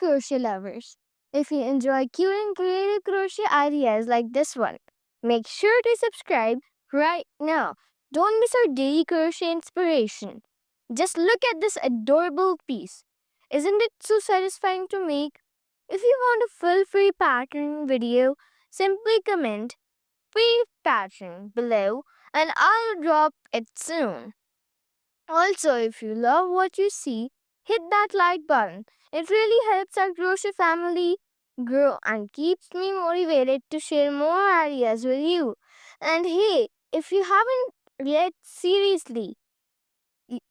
crochet lovers. If you enjoy cute and creative crochet ideas like this one, make sure to subscribe right now. Don't miss our daily crochet inspiration. Just look at this adorable piece. Isn't it so satisfying to make? If you want a full free pattern video, simply comment free pattern below and I'll drop it soon. Also, if you love what you see, hit that like button. It really helps our crochet family grow and keeps me motivated to share more ideas with you. And hey, if you haven't yet, seriously,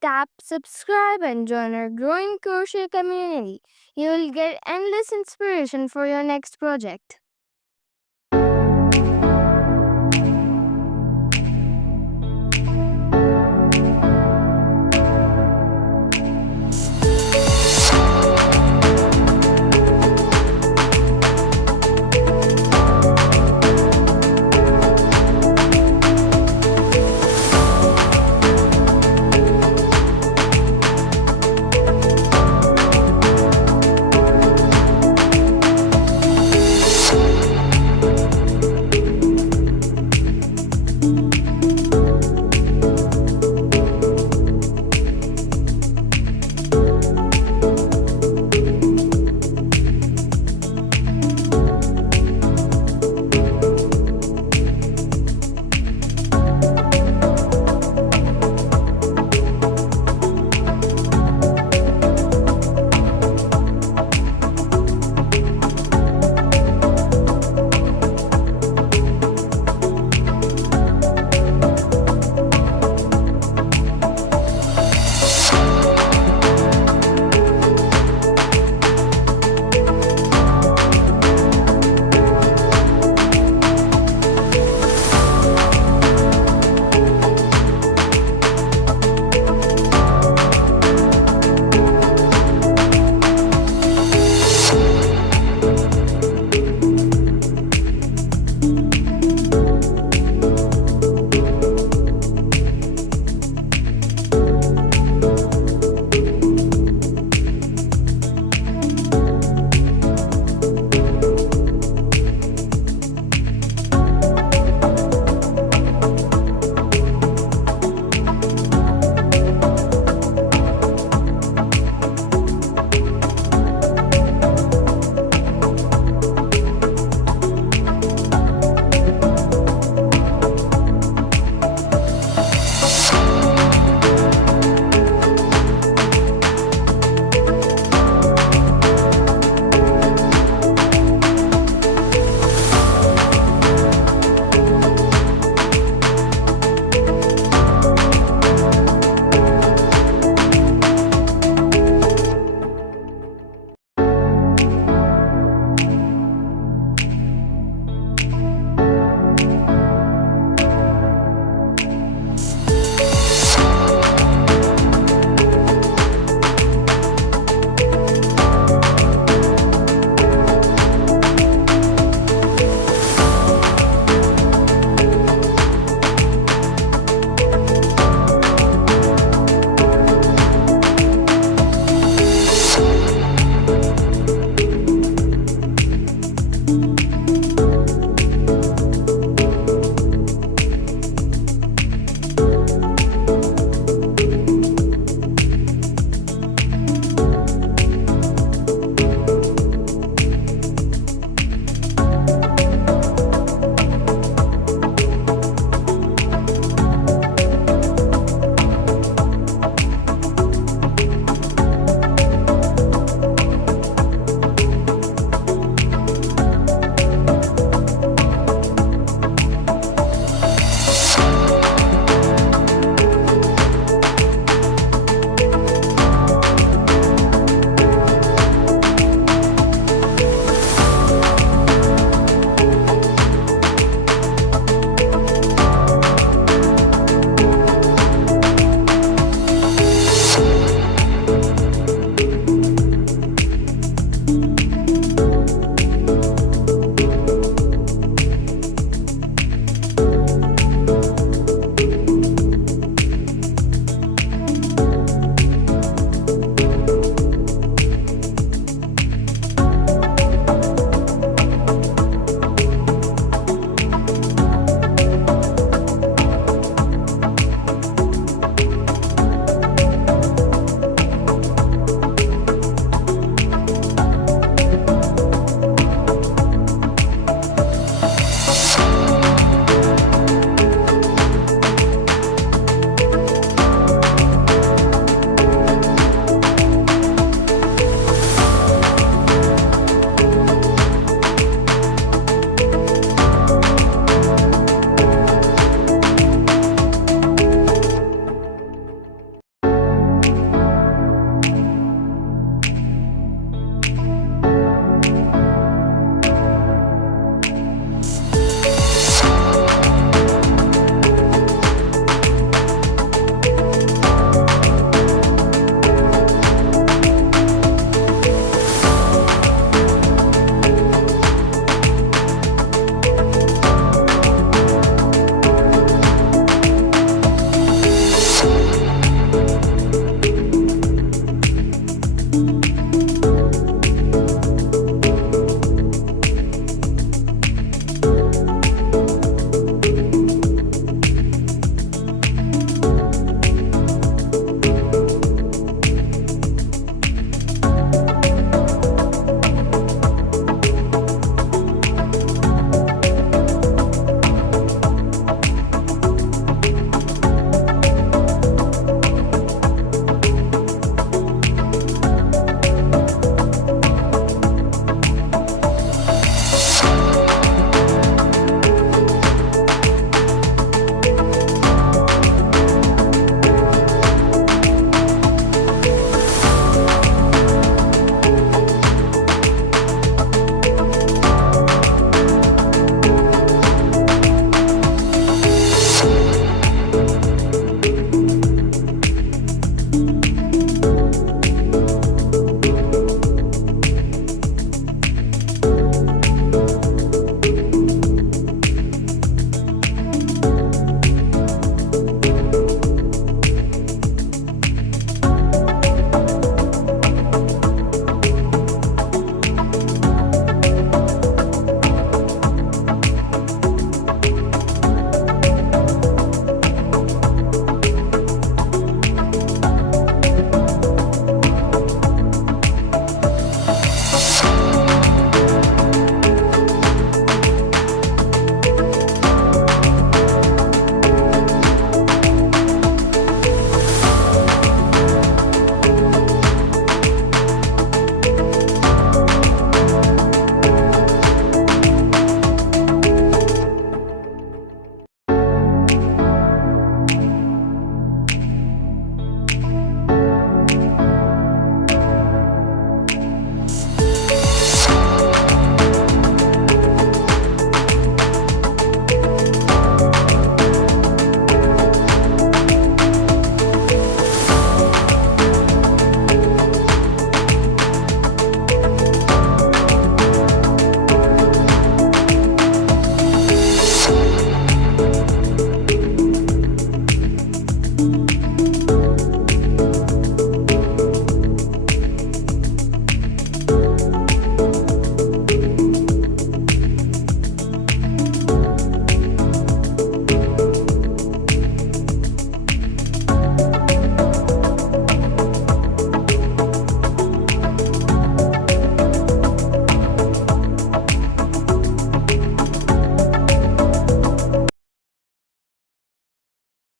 tap subscribe and join our growing crochet community. You will get endless inspiration for your next project.